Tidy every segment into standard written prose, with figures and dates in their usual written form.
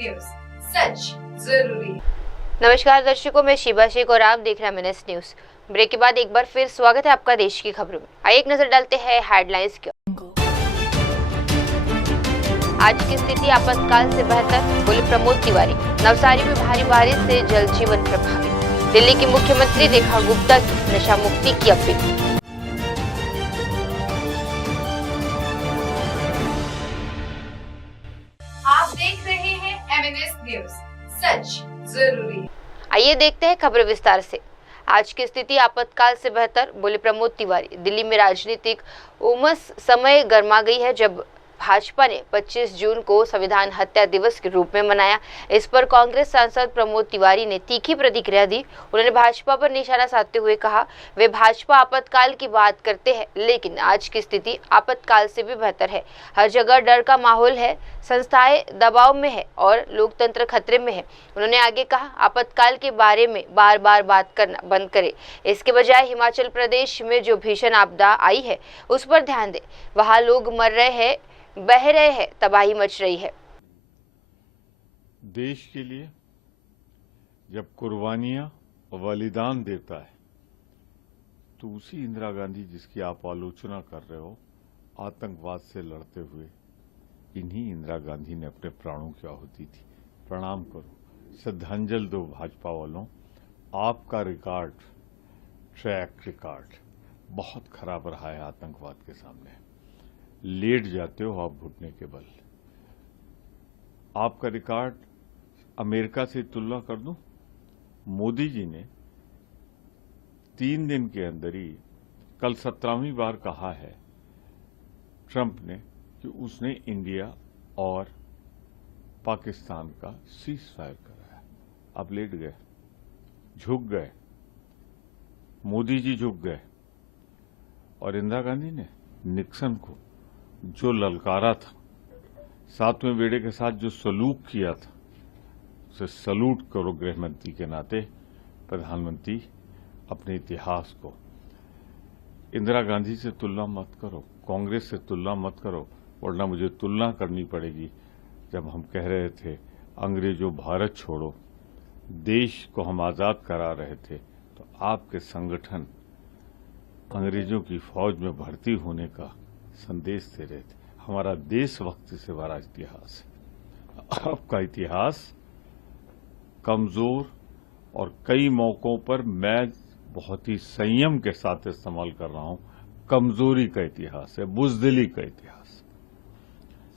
News, सच जरूरी। नमस्कार दर्शकों, मैं शिबा शेख और आप देख रहे हैं MNS न्यूज। ब्रेक के बाद एक बार फिर स्वागत है आपका देश की खबरों में। आइए एक नजर डालते हैं हेडलाइंस की। आज की स्थिति आपातकाल से बेहतर, बोले प्रमोद तिवारी। नवसारी में भारी बारिश से जल जीवन प्रभावित। दिल्ली की मुख्यमंत्री रेखा गुप्ता की नशा मुक्ति की अपील। आप देख रहे हैं MNS न्यूज, सच जरूरी। आइए देखते हैं खबर विस्तार से। आज की स्थिति आपातकाल से बेहतर, बोले प्रमोद तिवारी। दिल्ली में राजनीतिक उमस समय गर्मा गई है जब भाजपा ने 25 जून को संविधान हत्या दिवस के रूप में मनाया। इस पर कांग्रेस सांसद प्रमोद तिवारी ने तीखी प्रतिक्रिया दी। उन्होंने भाजपा पर निशाना साधते हुए कहा, वे भाजपा आपातकाल की बात करते हैं, लेकिन आज की स्थिति आपातकाल से भी बेहतर है। हर जगह डर का माहौल है, संस्थाएं दबाव में है और लोकतंत्र खतरे में है। उन्होंने आगे कहा, आपातकाल के बारे में बार बार बात करना बंद करें। इसके बजाय हिमाचल प्रदेश में जो भीषण आपदा आई है उस पर ध्यान दें। वहाँ लोग मर रहे हैं, बह रहे हैं, तबाही मच रही है। देश के लिए जब कुर्बानियां और बलिदान देता है तो उसी इंदिरा गांधी जिसकी आप आलोचना कर रहे हो, आतंकवाद से लड़ते हुए इन्हीं इंदिरा गांधी ने अपने प्राणों की आहुति दी। प्रणाम करो, श्रद्धांजलि दो भाजपा वालों। आपका रिकॉर्ड, ट्रैक रिकॉर्ड बहुत खराब रहा है आतंकवाद के सामने। लेट जाते हो आप घुटने के बल। आपका रिकॉर्ड अमेरिका से तुलना कर दूं, मोदी जी ने 3 दिन के अंदर ही कल 17वीं बार कहा है ट्रंप ने कि उसने इंडिया और पाकिस्तान का सीज फायर कराया। अब लेट गए, झुक गए, मोदी जी झुक गए। और इंदिरा गांधी ने निक्सन को जो ललकारा था, 7वें बेड़े के साथ जो सलूक किया था, उसे सलूट करो गृह मंत्री के नाते। प्रधानमंत्री अपने इतिहास को इंदिरा गांधी से तुलना मत करो, कांग्रेस से तुलना मत करो, वरना मुझे तुलना करनी पड़ेगी। जब हम कह रहे थे अंग्रेजों भारत छोड़ो, देश को हम आजाद करा रहे थे, तो आपके संगठन अंग्रेजों की फौज में भर्ती होने का संदेश दे रहे थे। हमारा देशभक्ति से भरा इतिहास है। आपका इतिहास कमजोर, और कई मौकों पर मैं बहुत ही संयम के साथ इस्तेमाल कर रहा हूं, कमजोरी का इतिहास है, बुजदिली का इतिहास।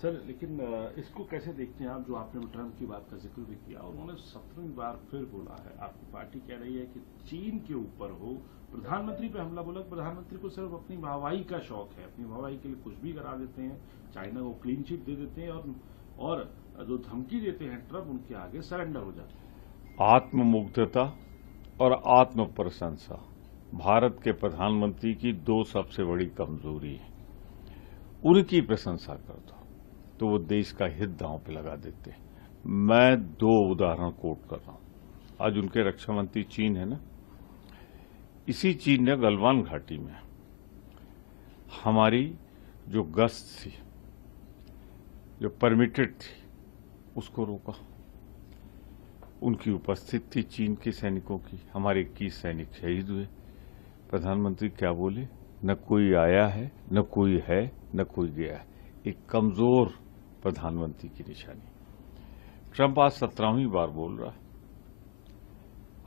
सर, लेकिन इसको कैसे देखते हैं आप, जो आपने ट्रंप की बात का जिक्र भी किया, उन्होंने 17वीं बार फिर बोला है, आपकी पार्टी कह रही है कि चीन के ऊपर हो, प्रधानमंत्री पे हमला बोला। प्रधानमंत्री को सिर्फ अपनी वाहवाही का शौक है, अपनी वाहवाही के लिए कुछ भी करा देते हैं, चाइना को क्लीन चिट दे देते हैं और जो धमकी देते हैं ट्रंप, उनके आगे सरेंडर हो जाते हैं। आत्ममुग्धता और आत्म प्रशंसा भारत के प्रधानमंत्री की 2 सबसे बड़ी कमजोरी है। उनकी प्रशंसा कर दो तो वो देश का हित दांव पे लगा देते हैं। मैं 2 उदाहरण कोट कर रहा हूं। आज उनके रक्षा मंत्री चीन है ना, इसी चीन ने गलवान घाटी में हमारी जो गश्त थी, जो परमिटेड थी, उसको रोका। उनकी उपस्थिति थी चीन के सैनिकों की, हमारे 21 सैनिक शहीद हुए। प्रधानमंत्री क्या बोले, न कोई आया है, न कोई है, न कोई गया है। एक कमजोर प्रधानमंत्री की निशानी। ट्रंप आज 17वीं बार बोल रहा है।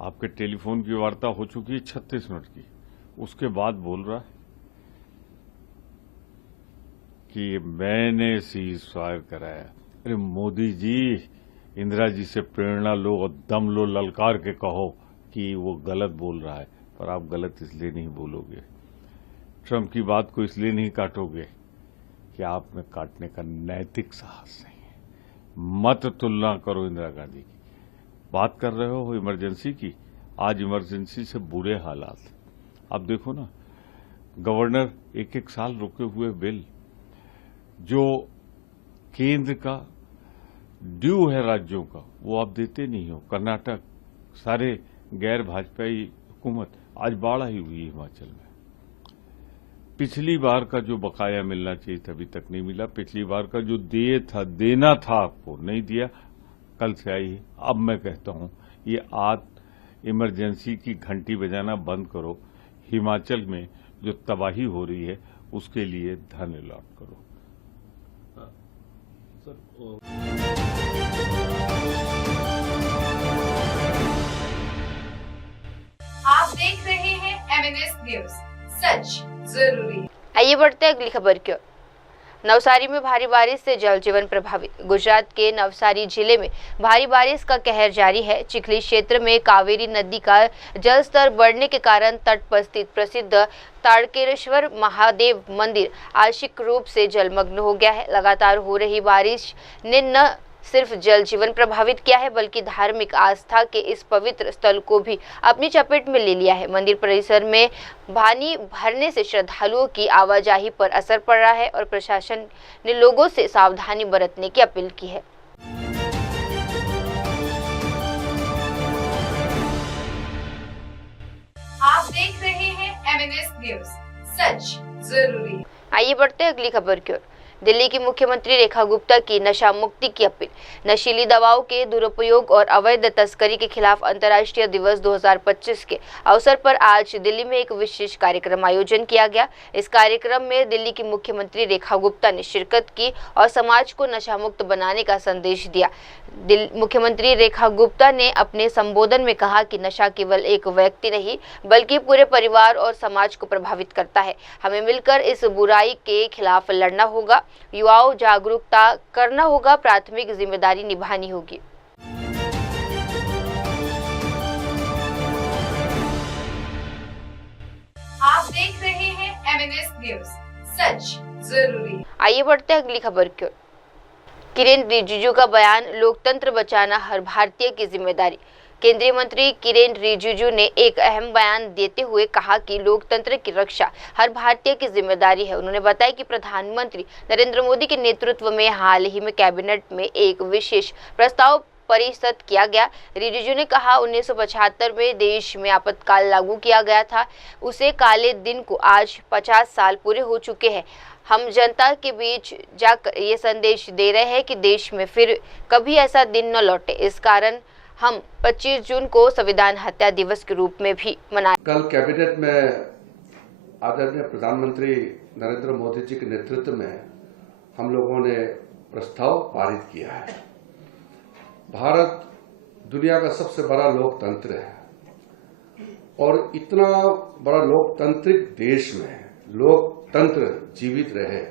आपके टेलीफोन की वार्ता हो चुकी है 36 मिनट की, उसके बाद बोल रहा है कि मैंने सीज फायर कराया। अरे मोदी जी, इंदिरा जी से प्रेरणा लो और दम लो, ललकार के कहो कि वो गलत बोल रहा है। पर आप गलत इसलिए नहीं बोलोगे, ट्रंप की बात को इसलिए नहीं काटोगे कि आप में काटने का नैतिक साहस नहीं है। मत तुलना करो इंदिरा गांधी की। बात कर रहे हो इमरजेंसी की, आज इमरजेंसी से बुरे हालात। अब देखो ना, गवर्नर 1-1 साल रुके हुए बिल, जो केंद्र का ड्यू है राज्यों का, वो आप देते नहीं हो। कर्नाटक, सारे गैर भाजपाई हुकूमत, आज बाढ़ आई हुई है हिमाचल में। पिछली बार का जो बकाया मिलना चाहिए था अभी तक नहीं मिला। पिछली बार का जो देना था आपको नहीं दिया। कल से आई है। अब मैं कहता हूं ये इमरजेंसी की घंटी बजाना बंद करो। हिमाचल में जो तबाही हो रही है उसके लिए धन अलॉट करो। आप देख रहे हैं MNS न्यूज, सच जरूरी। आइए बढ़ते हैं अगली खबर की ओर। नवसारी में भारी बारिश से जल जीवन प्रभावित। गुजरात के नवसारी जिले में भारी बारिश का कहर जारी है। चिखली क्षेत्र में कावेरी नदी का जल स्तर बढ़ने के कारण तट पर स्थित प्रसिद्ध ताड़केश्वर महादेव मंदिर आंशिक रूप से जलमग्न हो गया है। लगातार हो रही बारिश ने न सिर्फ जल जीवन प्रभावित किया है बल्कि धार्मिक आस्था के इस पवित्र स्थल को भी अपनी चपेट में ले लिया है। मंदिर परिसर में पानी भरने से श्रद्धालुओं की आवाजाही पर असर पड़ रहा है और प्रशासन ने लोगों से सावधानी बरतने की अपील की है। आप देख रहे हैं MNS न्यूज, सच जरूरी। आइए बढ़ते हैं अगली खबर की ओर। दिल्ली की मुख्यमंत्री रेखा गुप्ता की नशा मुक्ति की अपील। नशीली दवाओं के दुरुपयोग और अवैध तस्करी के खिलाफ अंतर्राष्ट्रीय दिवस 2025 के अवसर पर आज दिल्ली में एक विशेष कार्यक्रम आयोजन किया गया। इस कार्यक्रम में दिल्ली की मुख्यमंत्री रेखा गुप्ता ने शिरकत की और समाज को नशा मुक्त बनाने का संदेश दिया। मुख्यमंत्री रेखा गुप्ता ने अपने संबोधन में कहा कि नशा केवल एक व्यक्ति नहीं बल्कि पूरे परिवार और समाज को प्रभावित करता है। हमें मिलकर इस बुराई के खिलाफ लड़ना होगा, युवाओं जागरूकता करना होगा, प्राथमिक जिम्मेदारी निभानी होगी। आप देख रहे हैं MNS न्यूज, सच जरूरी। आइए बढ़ते हैं अगली खबर की ओर। किरेन रिजिजू का बयान, लोकतंत्र बचाना हर भारतीय की जिम्मेदारी। केंद्रीय मंत्री किरेन रिजिजू ने एक अहम बयान देते हुए कहा कि लोकतंत्र की रक्षा हर भारतीय की जिम्मेदारी है। उन्होंने बताया कि प्रधानमंत्री नरेंद्र मोदी के नेतृत्व में हाल ही में कैबिनेट में एक विशेष प्रस्ताव परिषद किया गया। रिजिजू ने कहा 1975 में देश में आपातकाल लागू किया गया था। उसे काले दिन को आज 50 साल पूरे हो चुके हैं। हम जनता के बीच जाकर ये संदेश दे रहे हैं कि देश में फिर कभी ऐसा दिन न लौटे। इस कारण हम 25 जून को संविधान हत्या दिवस के रूप में भी मनाएं। कल कैबिनेट में आदरणीय प्रधानमंत्री नरेंद्र मोदी जी के नेतृत्व में हम लोगों ने प्रस्ताव पारित किया है। भारत दुनिया का सबसे बड़ा लोकतंत्र है और इतना बड़ा लोकतांत्रिक देश में लोकतंत्र जीवित रहे,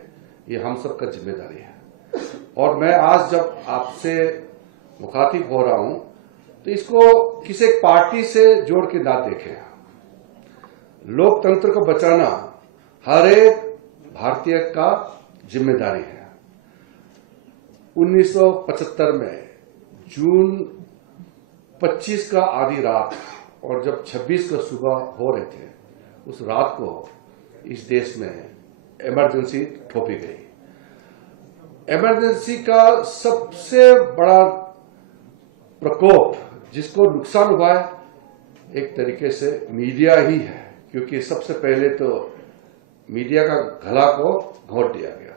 ये हम सबका जिम्मेदारी है। और मैं आज जब आपसे मुखातिब हो रहा हूं तो इसको किसी एक पार्टी से जोड़ के ना देखें। लोकतंत्र को बचाना हर एक भारतीय का जिम्मेदारी है। 1975 में जून 25 का आधी रात और जब 26 का सुबह हो रहे थे, उस रात को इस देश में इमरजेंसी थोपी गई। इमरजेंसी का सबसे बड़ा प्रकोप जिसको नुकसान हुआ है एक तरीके से मीडिया ही है, क्योंकि सबसे पहले तो मीडिया का गला को घोंट दिया गया।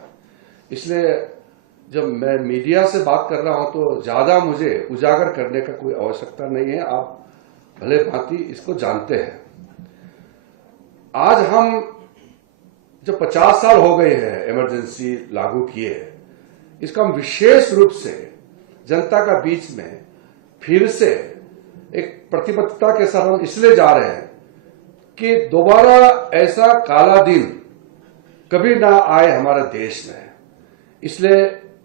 इसलिए जब मैं मीडिया से बात कर रहा हूं तो ज्यादा मुझे उजागर करने का कोई आवश्यकता नहीं है, आप भले भांति इसको जानते हैं। आज हम जब 50 साल हो गए हैं इमरजेंसी लागू किए, इसका हम विशेष रूप से जनता का बीच में फिर से एक प्रतिबद्धता के साथ हम इसलिए जा रहे हैं कि दोबारा ऐसा काला दिन कभी ना आए हमारे देश में। इसलिए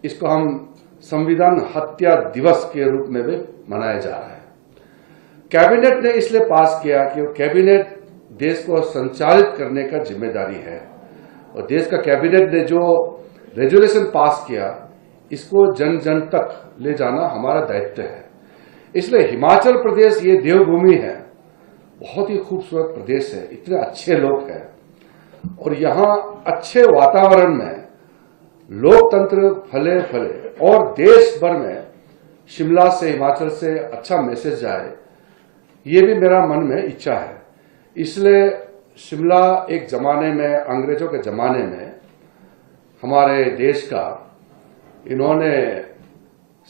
इसको हम संविधान हत्या दिवस के रूप में भी मनाया जा रहा है। कैबिनेट ने इसलिए पास किया कि कैबिनेट देश को संचालित करने का जिम्मेदारी है और देश का कैबिनेट ने जो रेजोल्यूशन पास किया इसको जन जन तक ले जाना हमारा दायित्व है। इसलिए हिमाचल प्रदेश ये देवभूमि है, बहुत ही खूबसूरत प्रदेश है, इतने अच्छे लोग हैं और यहाँ अच्छे वातावरण में लोकतंत्र फले फले और देश भर में शिमला से हिमाचल से अच्छा मैसेज जाए, ये भी मेरा मन में इच्छा है। इसलिए शिमला एक जमाने में अंग्रेजों के जमाने में हमारे देश का इन्होंने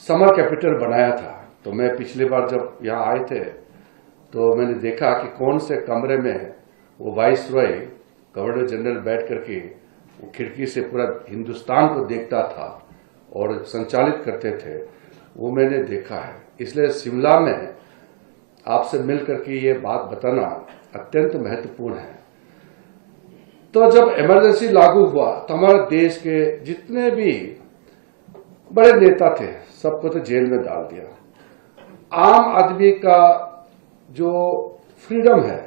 समर कैपिटल बनाया था। तो मैं पिछली बार जब यहाँ आए थे तो मैंने देखा कि कौन से कमरे में वो वाइस रॉय गवर्नर जनरल बैठ करके वो खिड़की से पूरा हिंदुस्तान को देखता था और संचालित करते थे, वो मैंने देखा है। इसलिए शिमला में आपसे मिल करके ये बात बताना अत्यंत महत्वपूर्ण है। तो जब इमरजेंसी लागू हुआ तो हमारे देश के जितने भी बड़े नेता थे सबको तो जेल में डाल दिया। आम आदमी का जो फ्रीडम है,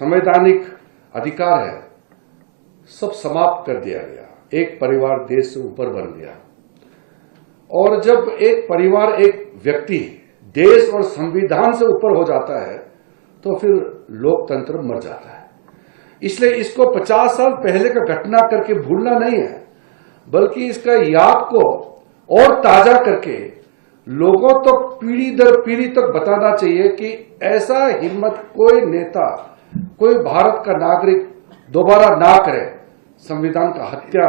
संवैधानिक अधिकार है, सब समाप्त कर दिया गया। एक परिवार देश से ऊपर बन गया। और जब एक परिवार, एक व्यक्ति देश और संविधान से ऊपर हो जाता है तो फिर लोकतंत्र मर जाता है। इसलिए इसको 50 साल पहले का घटना करके भूलना नहीं है, बल्कि इसका याद को और ताजा करके लोगों तक पीढ़ी दर पीढ़ी तक बताना चाहिए कि ऐसा हिम्मत कोई नेता, कोई भारत का नागरिक दोबारा ना करे। संविधान का हत्या,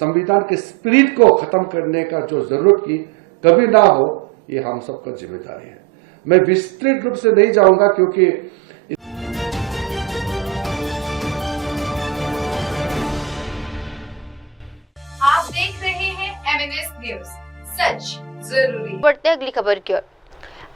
संविधान के स्पिरिट को खत्म करने का जो जरूरत की कभी ना हो, ये हम सबका जिम्मेदारी है। मैं विस्तृत रूप से नहीं जाऊंगा क्योंकि आप देख रहे हैं MNS न्यूज, सच जरूरी। बढ़ते हैं अगली खबर की ओर।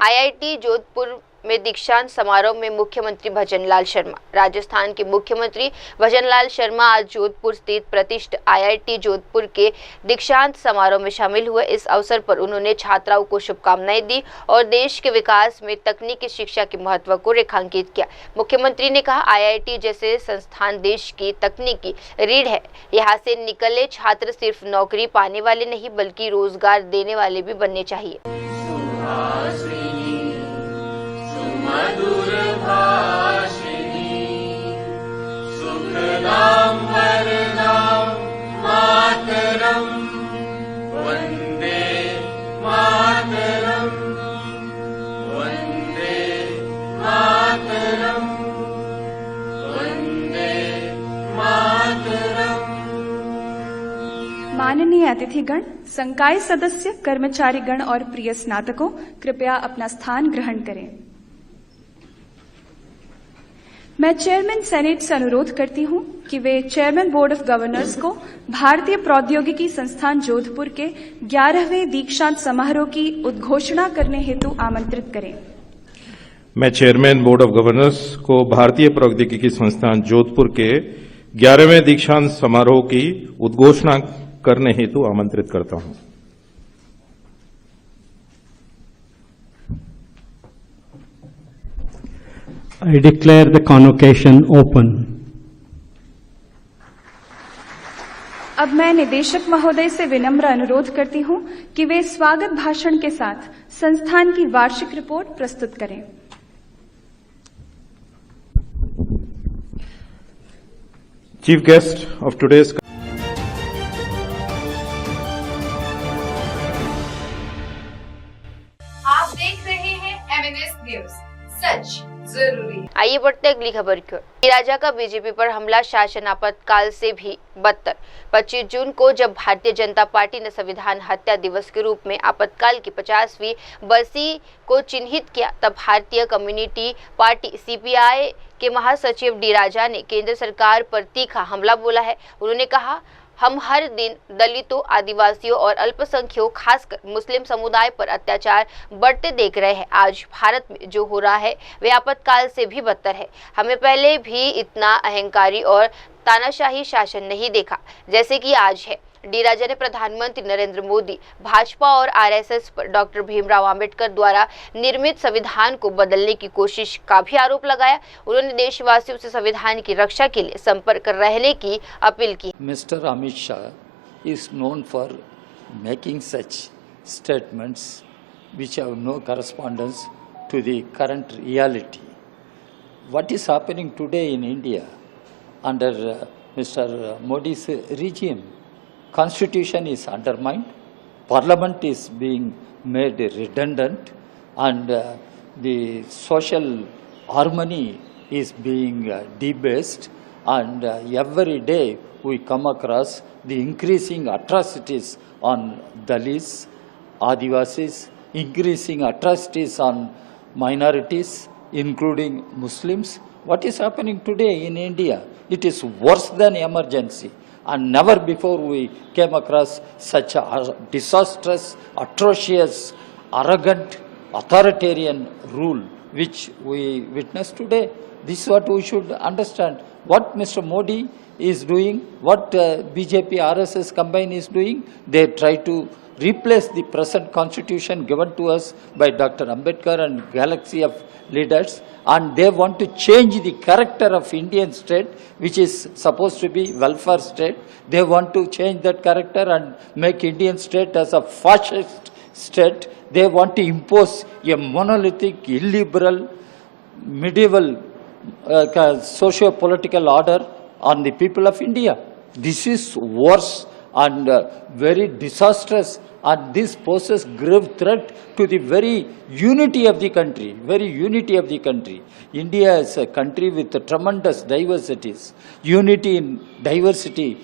IIT जोधपुर में दीक्षांत समारोह में मुख्यमंत्री भजनलाल शर्मा। राजस्थान के मुख्यमंत्री भजनलाल शर्मा आज जोधपुर स्थित प्रतिष्ठित IIT जोधपुर के दीक्षांत समारोह में शामिल हुए। इस अवसर पर उन्होंने छात्राओं को शुभकामनाएं दी और देश के विकास में तकनीकी शिक्षा के महत्व को रेखांकित किया। मुख्यमंत्री ने कहा, IIT जैसे संस्थान देश की तकनीकी रीढ़ है। यहाँ से निकले छात्र सिर्फ नौकरी पाने वाले नहीं बल्कि रोजगार देने वाले भी बनने चाहिए। मधुर भाषिणी सुखदां वरदां मातरं वन्दे मातरं वन्दे मातरं वन्दे मातरं। माननीय अतिथिगण, संकाय सदस्य, कर्मचारीगण और प्रिय स्नातकों, कृपया अपना स्थान ग्रहण करें। मैं चेयरमैन सेनेट से अनुरोध करती हूं कि वे चेयरमैन बोर्ड ऑफ गवर्नर्स को भारतीय प्रौद्योगिकी संस्थान जोधपुर के 11वें दीक्षांत समारोह की उद्घोषणा करने हेतु आमंत्रित करें। मैं चेयरमैन बोर्ड ऑफ गवर्नर्स को भारतीय प्रौद्योगिकी संस्थान जोधपुर के 11वें दीक्षांत समारोह की उद्घोषणा करने हेतु आमंत्रित करता हूं। I declare the convocation open. अब मैं निदेशक महोदय से विनम्र अनुरोध करती हूं कि वे स्वागत भाषण के साथ संस्थान की वार्षिक रिपोर्ट प्रस्तुत करें। Chief guest of today's आप देख रहे हैं MNS न्यूज, सच जरूरी। आइए बढ़ते अगली खबर की ओर। राजा का बीजेपी पर हमला शासन आपातकाल से भी बदतर। 25 जून को जब भारतीय जनता पार्टी ने संविधान हत्या दिवस के रूप में आपातकाल की 50वीं बरसी को चिन्हित किया, तब भारतीय कम्युनिटी पार्टी CPI के महासचिव डी राजा ने केंद्र सरकार पर तीखा हमला बोला है। उन्होंने कहा, हम हर दिन दलितों, आदिवासियों और अल्पसंख्यकों, खासकर मुस्लिम समुदाय पर अत्याचार बढ़ते देख रहे हैं। आज भारत में जो हो रहा है वे आपातकाल से भी बदतर है। हमें पहले भी इतना अहंकारी और तानाशाही शासन नहीं देखा जैसे कि आज है। डी राजा ने प्रधानमंत्री नरेंद्र मोदी, भाजपा और RSS पर डॉक्टर भीमराव अंबेडकर द्वारा निर्मित संविधान को बदलने की कोशिश का भी आरोप लगाया। उन्होंने देशवासियों से संविधान की रक्षा के लिए संपर्क रहने की अपील की। Mister Amit Shah is known for making such statements which have no correspondence to the current reality. What is happening today in India under Mr. Modi's regime? Constitution is undermined, Parliament is being made redundant, and the social harmony is being debased, and every day we come across the increasing atrocities on Dalits, Adivasis, increasing atrocities on minorities, including Muslims. What is happening today in India? It is worse than emergency. And never before we came across such a disastrous, atrocious, arrogant, authoritarian rule which we witness today. This is what we should understand. What Mr. Modi is doing, what BJP RSS combine is doing, they try to replace the present constitution given to us by Dr. Ambedkar and galaxy of leaders, and they want to change the character of Indian state, which is supposed to be welfare state. They want to change that character and make Indian state as a fascist state. They want to impose a monolithic, illiberal, medieval socio-political order on the people of India. This is worse and very disastrous, and this poses grave threat to the very unity of the country, India is a country with tremendous diversities. Unity in diversity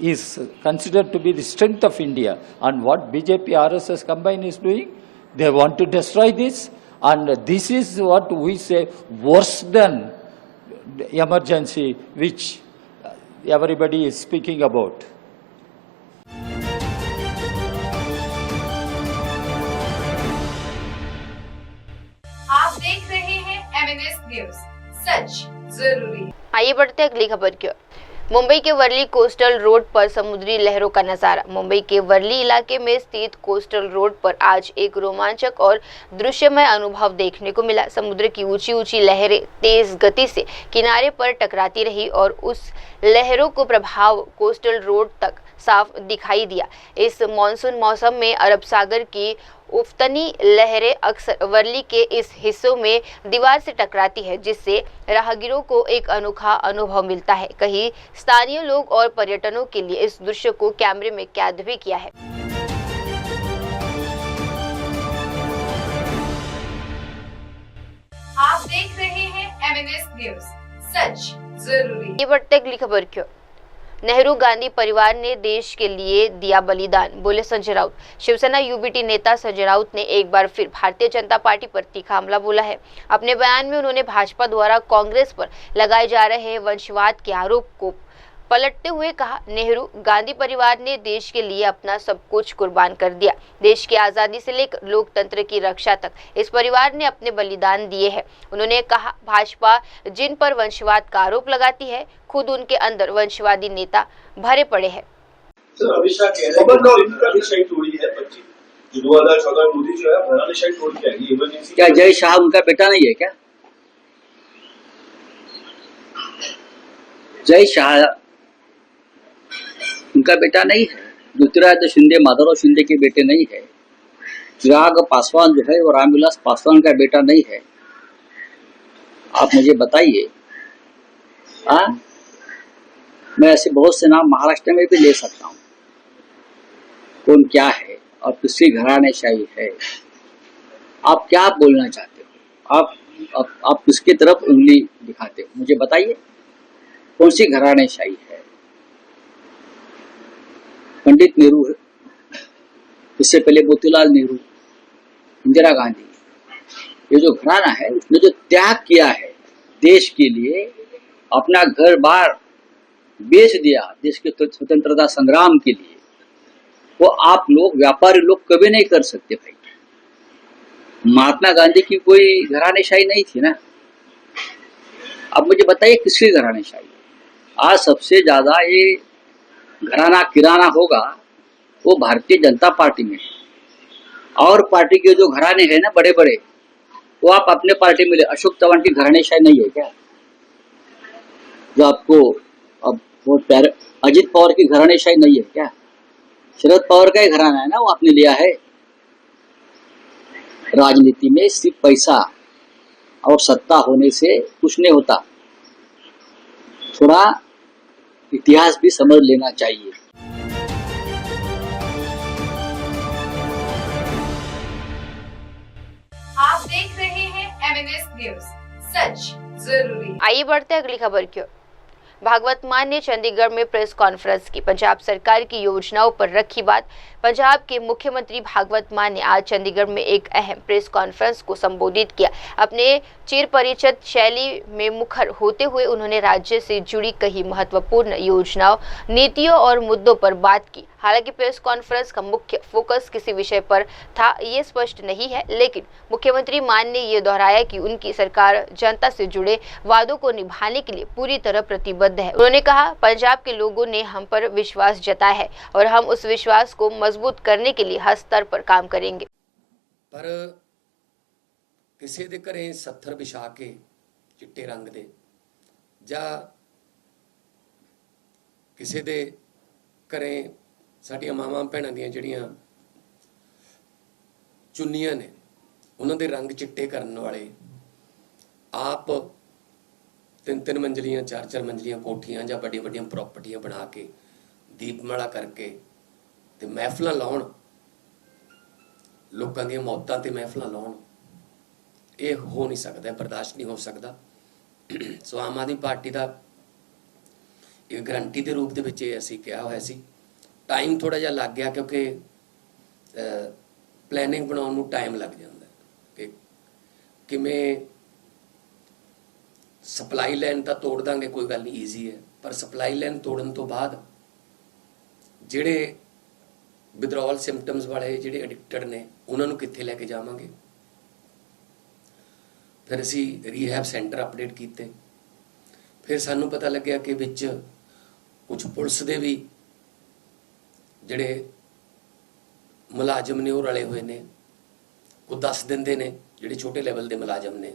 is considered to be the strength of India. And what BJP RSS combine is doing, they want to destroy this, and this is what we say worse than emergency which everybody is speaking about. आप देख रहे हैं MNS news, सच जरूरी। आइए बढ़ते हैं अगली खबर की ओर। मुंबई के वर्ली कोस्टल रोड पर समुद्री लहरों का नजारा। मुंबई के वर्ली इलाके में स्थित कोस्टल रोड पर आज एक रोमांचक और दृश्यमय अनुभव देखने को मिला। समुद्र की ऊंची ऊंची लहरें तेज गति से किनारे पर टकराती रही और उस लहरों को प्रभाव कोस्टल रोड तक साफ दिखाई दिया। इस मॉनसून मौसम में अरब सागर की उफतनी लहरें अक्सर वर्ली के इस हिस्सों में दीवार से टकराती है, जिससे राहगीरों को एक अनोखा अनुभव मिलता है। कहीं स्थानीय लोग और पर्यटकों के लिए इस दृश्य को कैमरे में कैद भी किया है। आप देख रहे हैं MNS न्यूज, सच जरूरी। ये बढ़ते अगली खबर क्यों। नेहरू गांधी परिवार ने देश के लिए दिया बलिदान, बोले संजय राउत। शिवसेना यूबीटी नेता संजय राउत ने एक बार फिर भारतीय जनता पार्टी पर तीखा हमला बोला है। अपने बयान में उन्होंने भाजपा द्वारा कांग्रेस पर लगाए जा रहे वंशवाद के आरोप को पलटते हुए कहा, नेहरू गांधी परिवार ने देश के लिए अपना सब कुछ कुर्बान कर दिया। देश की आज़ादी से लेकर लोकतंत्र की रक्षा तक इस परिवार ने अपने बलिदान दिए हैं। उन्होंने कहा, भाजपा जिन पर वंशवाद का आरोप लगाती है, खुद उनके अंदर वंशवादी नेता भरे पड़े हैं। अमित शाह कह रहे हैं 2014 मोदी जो है बनाने शाही तोड़ के आएगी इमरजेंसी। क्या जय शाह उनका बेटा नहीं है क्या? जय शाह उनका बेटा नहीं है। ज्योतिरादित्य शिंदे माधवराव शिंदे के बेटे नहीं है। चिराग पासवान जो है वो रामविलास पासवान का बेटा नहीं है। आप मुझे बताइए। मैं ऐसे बहुत से नाम महाराष्ट्र में भी ले सकता हूँ, कौन क्या है और किसकी घरानेशाही है। आप क्या बोलना चाहते हो? आप किसकी तरफ उंगली दिखाते हो? मुझे बताइए, कौन सी घरानेशाही है? पंडित नेहरू है, इससे पहले मोतीलाल नेहरू, इंदिरा गांधी। ये जो घराना है उसने जो त्याग किया है देश के लिए, अपना घर बार बेच दिया देश के स्वतंत्रता संग्राम के लिए, वो आप लोग व्यापारी लोग कभी नहीं कर सकते भाई। महात्मा गांधी की कोई घरानेशाही नहीं थी ना। अब मुझे बताइए किसकी घरानेशाही? आज सबसे ज्यादा ये घराना किराना होगा वो भारतीय जनता पार्टी में है। और पार्टी के जो घराने हैं ना बड़े बड़े, वो आप अपने पार्टी में ले। अशोक चव्हाण की घरानेशाही नहीं है क्या? जो आपको अब वो प्यारे अजित पवार की घरानेशाही नहीं है क्या? शरद पवार का ही घराना है ना, वो आपने लिया है। राजनीति में सिर्फ पैसा और सत्ता होने से कुछ नहीं होता। थोड़ा इतिहास भी समझ लेना चाहिए। आप देख रहे हैं MNS न्यूज, सच जरूरी। आइए बढ़ते हैं अगली खबर की ओर। भागवत मान ने चंडीगढ़ में प्रेस कॉन्फ्रेंस की। पंजाब सरकार की योजनाओं पर रखी बात। पंजाब के मुख्यमंत्री भागवत मान ने आज चंडीगढ़ में एक अहम प्रेस कॉन्फ्रेंस को संबोधित किया। अपने चिरपरिचित शैली में मुखर होते हुए उन्होंने राज्य से जुड़ी कई महत्वपूर्ण योजनाओं, नीतियों और मुद्दों पर बात की। हालांकि प्रेस कॉन्फ्रेंस का मुख्य फोकस किसी विषय पर था ये स्पष्ट नहीं है, लेकिन मुख्यमंत्री मान ने ये दोहराया कि उनकी सरकार जनता से जुड़े वादों को निभाने के लिए पूरी तरह प्रतिबद्ध है। उन्होंने कहा, पंजाब के लोगों ने हम पर विश्वास जताया है और हम उस विश्वास को मजबूत करने के लिए हर स्तर पर काम करेंगे। पर किसी दे घरें सत्थर विछा के चिट्टे रंग दे जां किसी दे घरें साडियां मावां भैणां दियां जिहड़ियां चुन्नियां ने उन्हां दे रंग चिट्टे करन वाले आप 3-3 मंजिलियां 4-4 मंजिलियां कोठियां जां वड्डियां वड्डियां प्रॉपर्टियां बना के दीपमाला करके ते महफिलां लाउण, लोकां दियां मौतां ते महफिलां लाउण, ये हो नहीं सकता, बर्दाश्त नहीं हो सकता। सो आम आदमी पार्टी का एक गारंटी के रूप में असीं कहा होया सी। टाइम थोड़ा जिहा लग गया क्योंकि प्लैनिंग बनाउण नूं टाइम लग जाता कि किवें सप्लाई लाइन तो तोड़ देंगे, कोई गल नहीं, ईजी है, पर सप्लाई लाइन तोड़न तो बाद जिहड़े विदड्रॉल सिम्पटम्स वाले जिहड़े एडिक्टेड ने उन्हां नूं कित्थे लैके जावांगे। फिर असी रीहैब सेंटर अपडेट किए, फिर सानू पता लग्या कि विच कुछ पुलिस दे भी जिहड़े मुलाजम ने वो रले हुए ने, वो दस दिंदे ने, जिहड़े छोटे लैवल के मुलाजम ने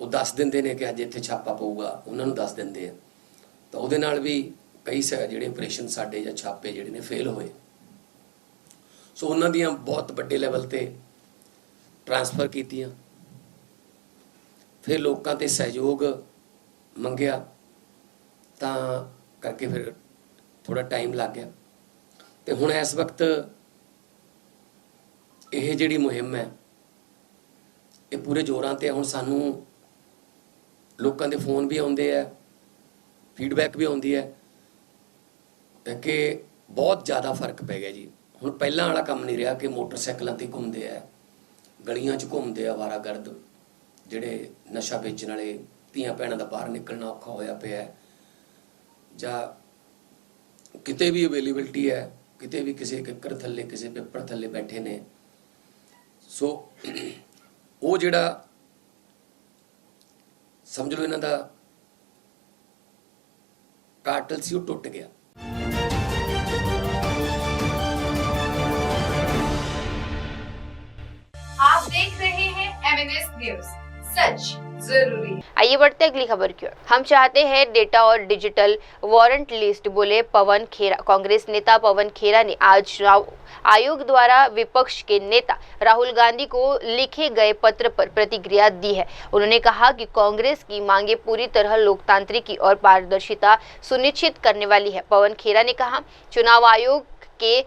वो दस दिंदे ने कि अज इत्थे छापा पऊगा, उन्होंने दस दिंदे आ, तो उहदे नाल भी कई जिहड़े ऑपरेशन साडे जां छापे जिहड़े ने फेल होए। सो उन्हां दियां बहुत वड्डे लैवल ते ट्रांसफर कीतियां, फिर लोगों ते सहयोग मंगया तां करके फिर थोड़ा टाइम लग गया। तो हुण इस वक्त यह जिहड़ी मुहिम है ये पूरे जोरां ते हुण सानू लोगों के फोन भी आउंदे है, फीडबैक भी आउंदी है कि बहुत ज़्यादा फर्क पै गया जी। हुण पहलां वाला काम नहीं रहा कि मोटरसाइकिलों ते घूमते है, गलियां च घूमते आ वारागर्द, जिहड़े नशा बेचण वाले, धीआं भैणां दा बाहर निकलना औखा होया पिया है, जां किते भी अवेलेबिलिटी है, किते भी किसी किक्कर थल्ले किसी पिपड़ थल्ले बैठे ने। सो वो जिहड़ा समझ लो इन्हां दा कार्टल सी वो टुट गया। आप देख रहे हैं MNS न्यूज, सच जरूरी। आइए बढ़ते अगली खबर की ओर। हम चाहते हैं डेटा और डिजिटल वारंट लिस्ट, बोले पवन खेरा। कांग्रेस नेता पवन खेरा ने आज चुनाव आयोग द्वारा विपक्ष के नेता राहुल गांधी को लिखे गए पत्र पर प्रतिक्रिया दी है। उन्होंने कहा कि कांग्रेस की मांगे पूरी तरह लोकतांत्रिक और पारदर्शिता सुनिश्चित करने वाली है। पवन खेरा ने कहा, चुनाव आयोग के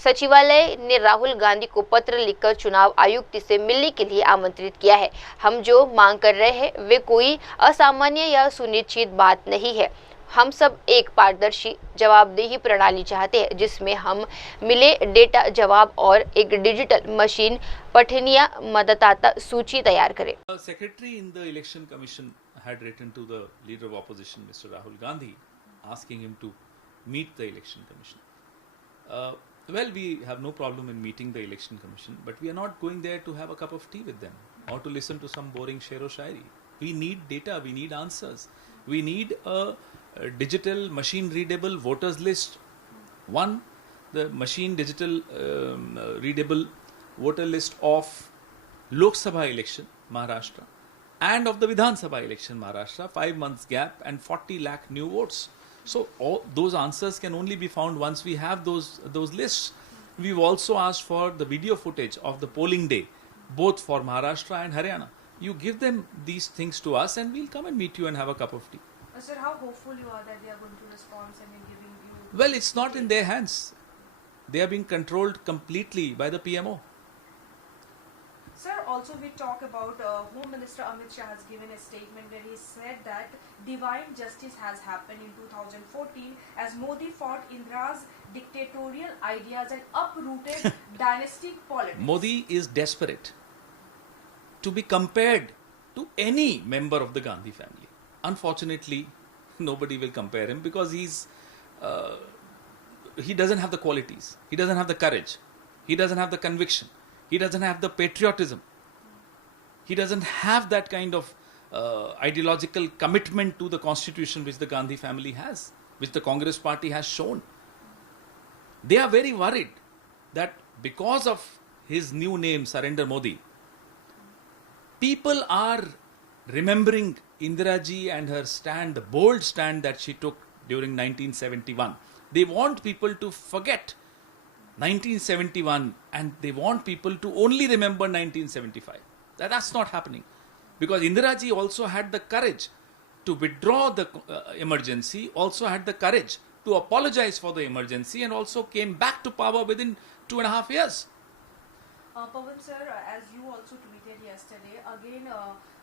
सचिवालय ने राहुल गांधी को पत्र लिखकर चुनाव आयुक्त से मिलने के लिए आमंत्रित किया है। हम जो मांग कर रहे हैं वे कोई असामान्य या सुनिश्चित बात नहीं है। हम सब एक पारदर्शी जवाबदेही प्रणाली चाहते हैं जिसमें हम मिले डेटा जवाब और एक डिजिटल मशीन पठनीय मतदाता सूची तैयार करें। Secretary in the Election Commission had written to the leader of opposition, Mr. Rahul Gandhi, asking him to meet the Election Commission. Well, we have no problem in meeting the Election Commission, but we are not going there to have a cup of tea with them or to listen to some boring shero shairi. We need data, we need answers. We need a digital machine readable voters list. One, the machine digital readable voter list of Lok Sabha election Maharashtra and of the Vidhan Sabha election Maharashtra, 5 months gap and 40 lakh new votes. So all those answers can only be found once we have those lists. We've also asked for the video footage of the polling day, both for Maharashtra and Haryana. You give them these things to us and we'll come and meet you and have a cup of tea. Sir, how hopeful you are that they are going to respond and giving you... Well, it's not in their hands. They are being controlled completely by the PMO. Sir, also we talk about Home Minister Amit Shah has given a statement where he said that divine justice has happened in 2014 as Modi fought Indira's dictatorial ideas and uprooted dynastic politics. Modi is desperate to be compared to any member of the Gandhi family. Unfortunately, nobody will compare him because he doesn't have the qualities. He doesn't have the courage. He doesn't have the conviction. He doesn't have the patriotism. He doesn't have that kind of ideological commitment to the constitution which the Gandhi family has, which the Congress party has shown. They are very worried that because of his new name, Surrender Modi, people are remembering Indira ji and her stand, the bold stand that she took during 1971. They want people to forget 1971 and they want people to only remember 1975. That's not happening. Because Indira ji also had the courage to withdraw the emergency, also had the courage to apologize for the emergency and also came back to power within 2.5 years. Pawan sir, as you also tweeted yesterday, again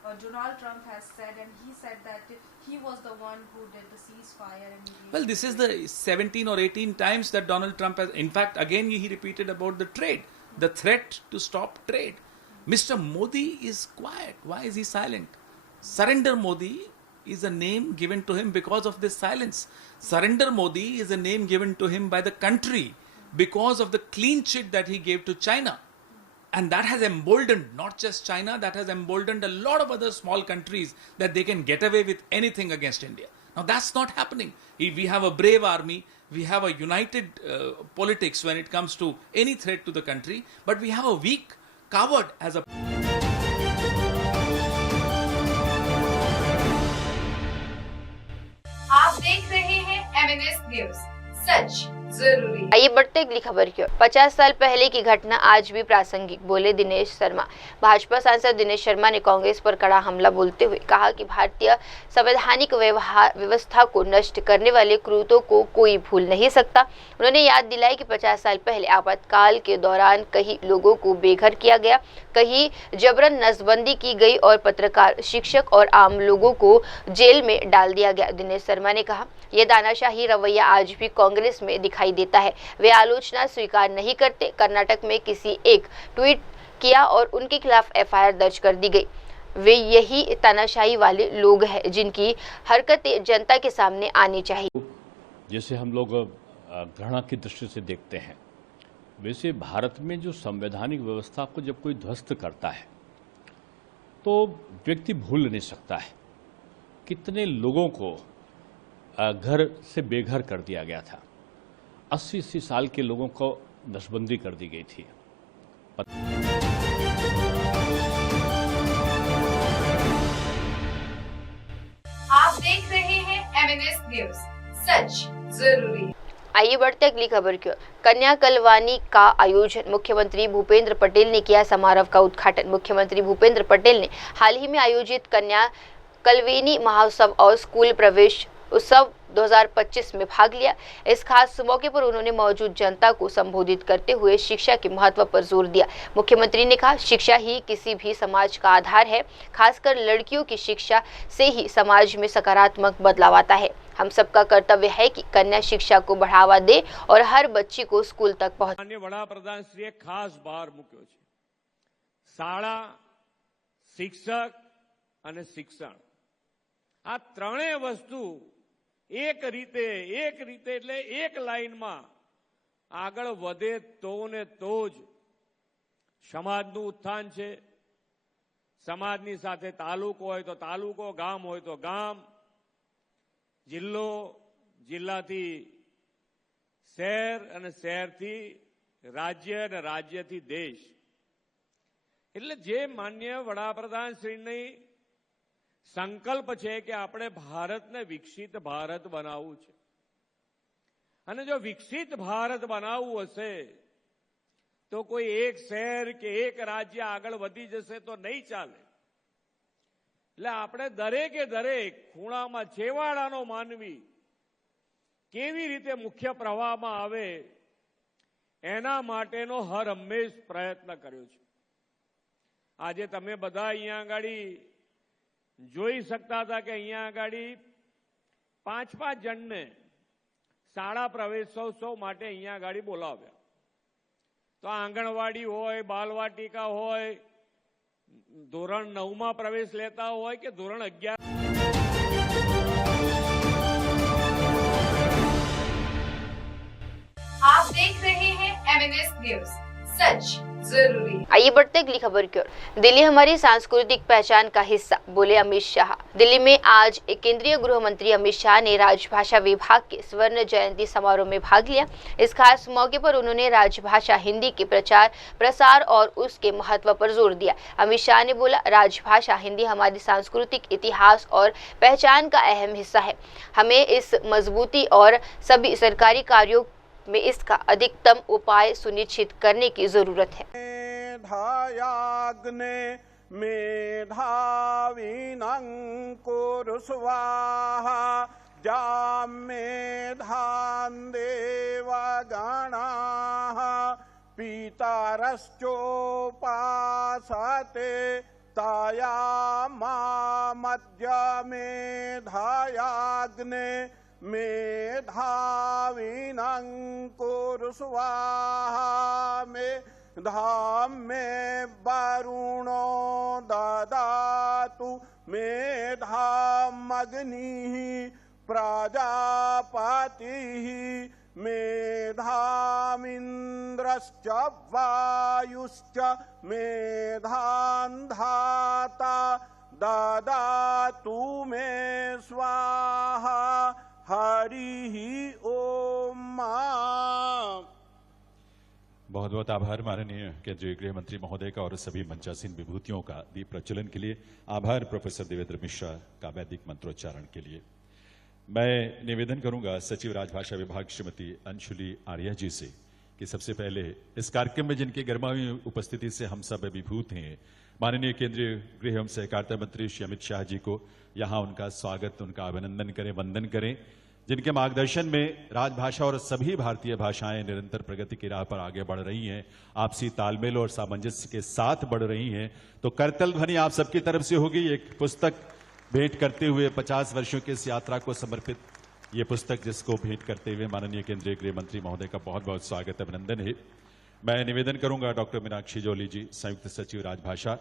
Donald Trump has said, and he said that he was the one who did the ceasefire. Well, this is the 17 or 18 times that Donald Trump has, in fact, again he repeated about the trade, the threat to stop trade. Mr. Modi is quiet. Why is he silent? Surrender Modi is a name given to him because of this silence. Surrender Modi is a name given to him by the country because of the clean chit that he gave to China. And that has emboldened not just China, that has emboldened a lot of other small countries that they can get away with anything against India. Now that's not happening. We have a brave army, we have a united politics when it comes to any threat to the country, but we have a weak coward as a... आप देख रहे हैं MNS news, सच जरूरी। आइए बढ़ते अगली खबर की ओर। 50 साल पहले की घटना आज भी प्रासंगिक, बोले दिनेश शर्मा। भाजपा सांसद दिनेश शर्मा ने कांग्रेस पर कड़ा हमला बोलते हुए कहा कि भारतीय संवैधानिक व्यवस्था को नष्ट करने वाले क्रूरतों को कोई भूल नहीं सकता। उन्होंने याद दिलाई कि 50 साल पहले आपातकाल के दौरान कई लोगों को बेघर किया गया, कहीं जबरन नसबंदी की गई और पत्रकार, शिक्षक और आम लोगों को जेल में डाल दिया गया। दिनेश शर्मा ने कहा, यह दानाशाही रवैया आज भी कांग्रेस में दिखाई देता है। वे आलोचना स्वीकार नहीं करते। कर्नाटक में किसी एक ट्वीट किया और उनके खिलाफ एफआईआर दर्ज कर दी गई। वे यही तानाशाही वाले लोग हैं जिनकी हरकतें जनता के सामने आनी चाहिए। जैसे हम लोग घृणा की दृष्टि से देखते हैं, वैसे भारत में जो संवैधानिक व्यवस्था को जब कोई ध्वस्त करता है तो व्यक्ति भूल नहीं सकता है कितने लोगों को घर से बेघर कर दिया गया था। 80 साल के लोगों को नसबंदी कर दी गई थी। आप देख रहे हैं MNS न्यूज, सच जरूरी। आइए बढ़ते अगली खबर की ओर। कन्या कलवानी का आयोजन, मुख्यमंत्री भूपेंद्र पटेल ने किया समारोह का उद्घाटन। मुख्यमंत्री भूपेंद्र पटेल ने हाल ही में आयोजित कन्या कलवेनी महोत्सव और स्कूल प्रवेश उत्सव 2025 में भाग लिया। इस खास मौके पर उन्होंने मौजूद जनता को संबोधित करते हुए शिक्षा के महत्व पर जोर दिया। मुख्यमंत्री ने कहा, शिक्षा ही किसी भी समाज का आधार है। खासकर लड़कियों की शिक्षा से ही समाज में सकारात्मक बदलाव आता है। हम सबका कर्तव्य है कि कन्या शिक्षा को बढ़ावा दे और हर बच्ची को स्कूल तक पहुंचे। माननीय वडाप्रधान श्री खास भार मूक्यो छे। शाळा, शिक्षक અને શિક્ષણ, આ ત્રણેય વસ્તુ એક રીતે એટલે એક લાઈનમાં આગળ વધે તો ને તો જ સમાજનું ઉત્થાન છે। સમાજની સાથે તાલુકો હોય તો તાલુકો, ગામ હોય તો ગામ, જિલ્લો, જિલ્લાથી શહેર અને શહેરથી રાજ્ય અને રાજ્યથી દેશ। એટલે જે માનનીય વડાપ્રધાન શ્રીની સંકલ્પ છે કે આપણે ભારતને વિકસિત ભારત બનાવવું છે અને જો વિકસિત ભારત બનાવવું હશે તો કોઈ એક શહેર કે એક રાજ્ય આગળ વધી જશે તો નહીં ચાલે। એટલે આપણે દરેકે દરેક ખૂણામાં છેવાડાનો માનવી કેવી રીતે મુખ્ય પ્રવાહમાં આવે એના માટેનો હર હંમેશ પ્રયત્ન કર્યો છે। આજે તમે બધા અહીંયા આગાડી જોઈ શકતા હતા કે અહીંયા આગાડી 5-5 જણને શાળા પ્રવેશોત્સવ માટે અહીંયા આગાડી બોલાવ્યા. તો આંગણવાડી હોય, બાલવાટિકા હોય, ધોરણ 9માં પ્રવેશ લેતા હોય કે ધોરણ 11. आप देख रहे हैं MNS न्यूज, सच जरूरी. आइए बढ़ते अगली खबर की ओर। दिल्ली हमारी सांस्कृतिक पहचान का हिस्सा, बोले अमित शाह। दिल्ली में आज केंद्रीय गृह मंत्री अमित शाह ने राजभाषा विभाग के स्वर्ण जयंती समारोह में भाग लिया। इस खास मौके पर उन्होंने राजभाषा हिंदी के प्रचार प्रसार और उसके महत्व पर जोर दिया। अमित शाह ने बोला, राजभाषा हिंदी हमारी सांस्कृतिक इतिहास और पहचान का अहम हिस्सा है। हमें इस मजबूती और सभी सरकारी कार्यों में इसका अधिकतम उपाय सुनिश्चित करने की जरूरत है। मेधायाग्ने मेधाविनं कुरु स्वाहा जामेधान् देवगणाः पितरश्चोपासते ताया मामद्य मेधायाग्ने मेधाविनं कुरु स्वाहा मेधां मे वरुणो ददातु मेधामग्निः प्रजापतिः मेधामिन्द्रश्च वायुश्च मेधां धाता ददातु मे स्वाहा हरि ओम। बहुत बहुत आभार माननीय केंद्रीय गृह मंत्री महोदय का और सभी मंचासीन विभूतियों का दीप प्रज्वलन के लिए। आभार प्रोफेसर देवेंद्र मिश्रा का वैदिक मंत्रोच्चारण के लिए। मैं निवेदन करूंगा सचिव राजभाषा विभाग श्रीमती अंशुली आर्या जी से कि सबसे पहले इस कार्यक्रम में जिनकी गर्मावी उपस्थिति से हम सब अभिभूत हैं, माननीय केंद्रीय गृह एवं सहकारिता मंत्री श्री अमित शाह जी को यहां उनका स्वागत, उनका अभिनंदन करें, वंदन करें, जिनके मार्गदर्शन में राजभाषा और सभी भारतीय भाषाएं निरंतर प्रगति की राह पर आगे बढ़ रही हैं, आपसी तालमेल और सामंजस्य के साथ बढ़ रही हैं। तो करतल ध्वनि आप सबकी तरफ से होगी। एक पुस्तक भेंट करते हुए 50 वर्षों की इस यात्रा को समर्पित ये पुस्तक, जिसको भेंट करते हुए माननीय केंद्रीय गृह मंत्री महोदय का बहुत बहुत स्वागत, अभिनंदन है। मैं निवेदन करूंगा डॉक्टर मीनाक्षी जोली जी, संयुक्त सचिव राजभाषा,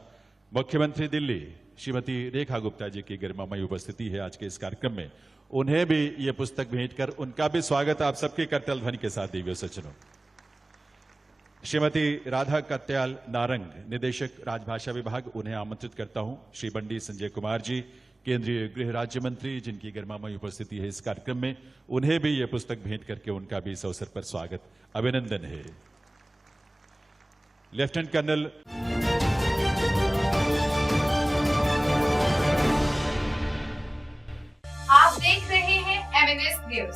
मुख्यमंत्री दिल्ली श्रीमती रेखा गुप्ता जी की गरिमामयी उपस्थिति है आज के इस कार्यक्रम में, उन्हें भी ये पुस्तक भेंट कर उनका भी स्वागत आप सबके करतल ध्वनि के साथ दिव्य सज्जनों। श्रीमती राधा कत्याल नारंग, निदेशक राजभाषा विभाग, उन्हें आमंत्रित करता हूं। श्री बंडी संजय कुमार जी, केंद्रीय गृह राज्य मंत्री, जिनकी गरिमामयी उपस्थिति है इस कार्यक्रम में, उन्हें भी यह पुस्तक भेंट करके उनका भी इस अवसर पर स्वागत, अभिनंदन है। लेफ्टिनेंट कर्नल आप देख रहे हैं MNS न्यूज,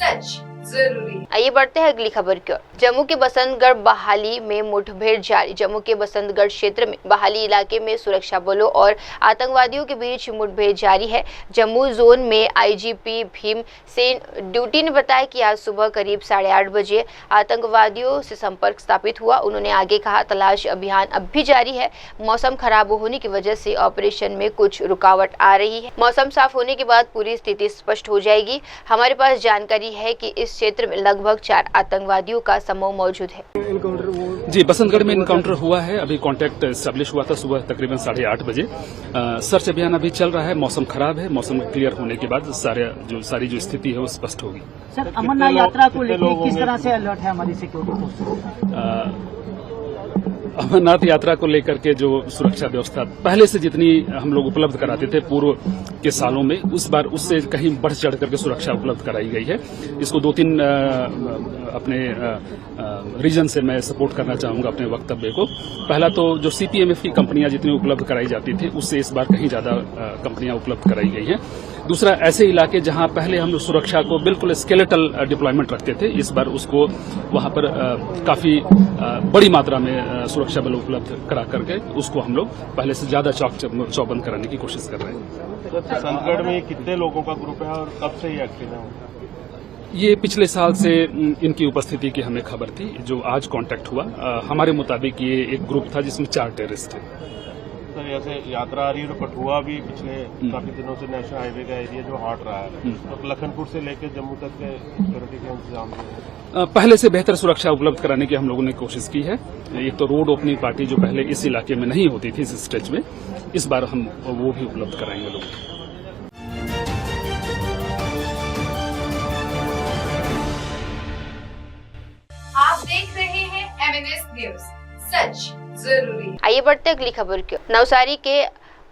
सच जरूरी। आइए बढ़ते हैं अगली खबर की ओर। जम्मू के बसंतगढ़ बहाली में मुठभेड़ जारी। जम्मू के बसंतगढ़ क्षेत्र में बहाली इलाके में सुरक्षा बलों और आतंकवादियों के बीच मुठभेड़ जारी है। जम्मू जोन में आईजीपी भीम सेन ड्यूटी ने बताया कि आज सुबह करीब 8:30 बजे आतंकवादियों से संपर्क स्थापित हुआ। उन्होंने आगे कहा, तलाश अभियान अब भी जारी है। मौसम खराब होने की वजह से ऑपरेशन में कुछ रुकावट आ रही है। मौसम साफ होने के बाद पूरी स्थिति स्पष्ट हो जाएगी। हमारे पास जानकारी है कि इस क्षेत्र में लगभग 4 आतंकवादियों का समूह मौजूद है। जी, बसंतगढ़ में इनकाउंटर हुआ है। अभी कांटेक्ट एस्टेब्लिश हुआ था सुबह तकरीबन 8:30 बजे। सर्च अभियान अभी चल रहा है। मौसम खराब है। मौसम क्लियर होने के बाद सारी जो स्थिति है वो स्पष्ट होगी। सर, अमरनाथ यात्रा को लेकर किस तरह से अलर्ट है हमारी सिक्योरिटी फोर्स? अमरनाथ यात्रा को लेकर के जो सुरक्षा व्यवस्था पहले से जितनी हम लोग उपलब्ध कराते थे पूर्व के सालों में, उस बार उससे कहीं बढ़ चढ़ करके सुरक्षा उपलब्ध कराई गई है। इसको 2-3 अपने रीजन से मैं सपोर्ट करना चाहूंगा अपने वक्तव्य को। पहला तो जो सीपीएमएफ की कंपनियां जितनी उपलब्ध कराई जाती थी उससे इस बार कहीं ज्यादा कंपनियां उपलब्ध कराई गई हैं। दूसरा, ऐसे इलाके जहां पहले हम सुरक्षा को बिल्कुल स्केलेटल डिप्लॉयमेंट रखते थे, इस बार उसको वहां पर काफी बड़ी मात्रा में सुरक्षा बल उपलब्ध करा करके उसको हम लोग पहले से ज्यादा चौबंद कराने की कोशिश कर रहे हैं। बसंतगढ़ में कितने लोगों का ग्रुप है और कब से ये एक्टिव है? ये पिछले साल से इनकी उपस्थिति की हमें खबर थी। जो आज कांटेक्ट हुआ, हमारे मुताबिक ये एक ग्रुप था जिसमें 4 टेररिस्ट थे। सर जैसे यात्रा आ रही है तो कठुआ भी पिछले काफी दिनों से नेशनल हाईवे का एरिया जो हॉट रहा है, तो लखनपुर से लेकर जम्मू तक के सिक्योरिटी के इंतजाम पहले से बेहतर सुरक्षा उपलब्ध कराने की हम लोगों ने कोशिश की है। एक तो रोड ओपनिंग पार्टी जो पहले इस इलाके में नहीं होती थी, इस स्ट्रेच में, इस बार हम वो भी उपलब्ध कराएंगे लोगों को। आप देख रहे हैं MNS न्यूज, सच जरूरी। आइए बढ़ते अगली खबर की। नवसारी के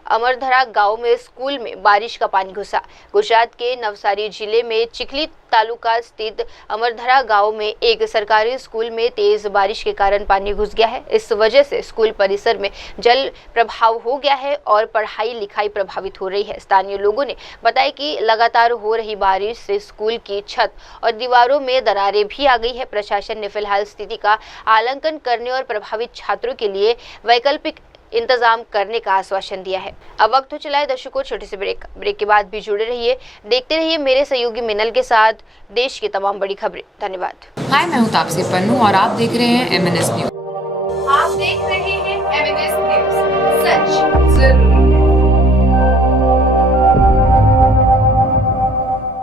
अमरधरा गांव में स्कूल में बारिश का पानी घुसा। गुजरात के नवसारी जिले में चिखली तालुका स्थित अमरधरा गांव में एक सरकारी स्कूल में तेज बारिश के कारण पानी घुस गया है। इस वजह से स्कूल परिसर में जल प्रभाव हो गया है और पढ़ाई लिखाई प्रभावित हो रही है। स्थानीय लोगों ने बताया कि लगातार हो रही बारिश से स्कूल की छत और दीवारों में दरारें भी आ गई है। प्रशासन ने फिलहाल स्थिति का आकलन करने और प्रभावित छात्रों के लिए वैकल्पिक इंतजाम करने का आश्वासन दिया है। अब वक्त हो चला है दर्शकों छोटे से ब्रेक के बाद भी जुड़े रहिए, देखते रहिए मेरे सहयोगी मिनल के साथ देश की तमाम बड़ी खबरें। धन्यवाद। हाय, मैं हूं तापसी पन्नू और आप देख रहे हैं MNS न्यूज। आप देख रहे हैं MNS न्यूज, सच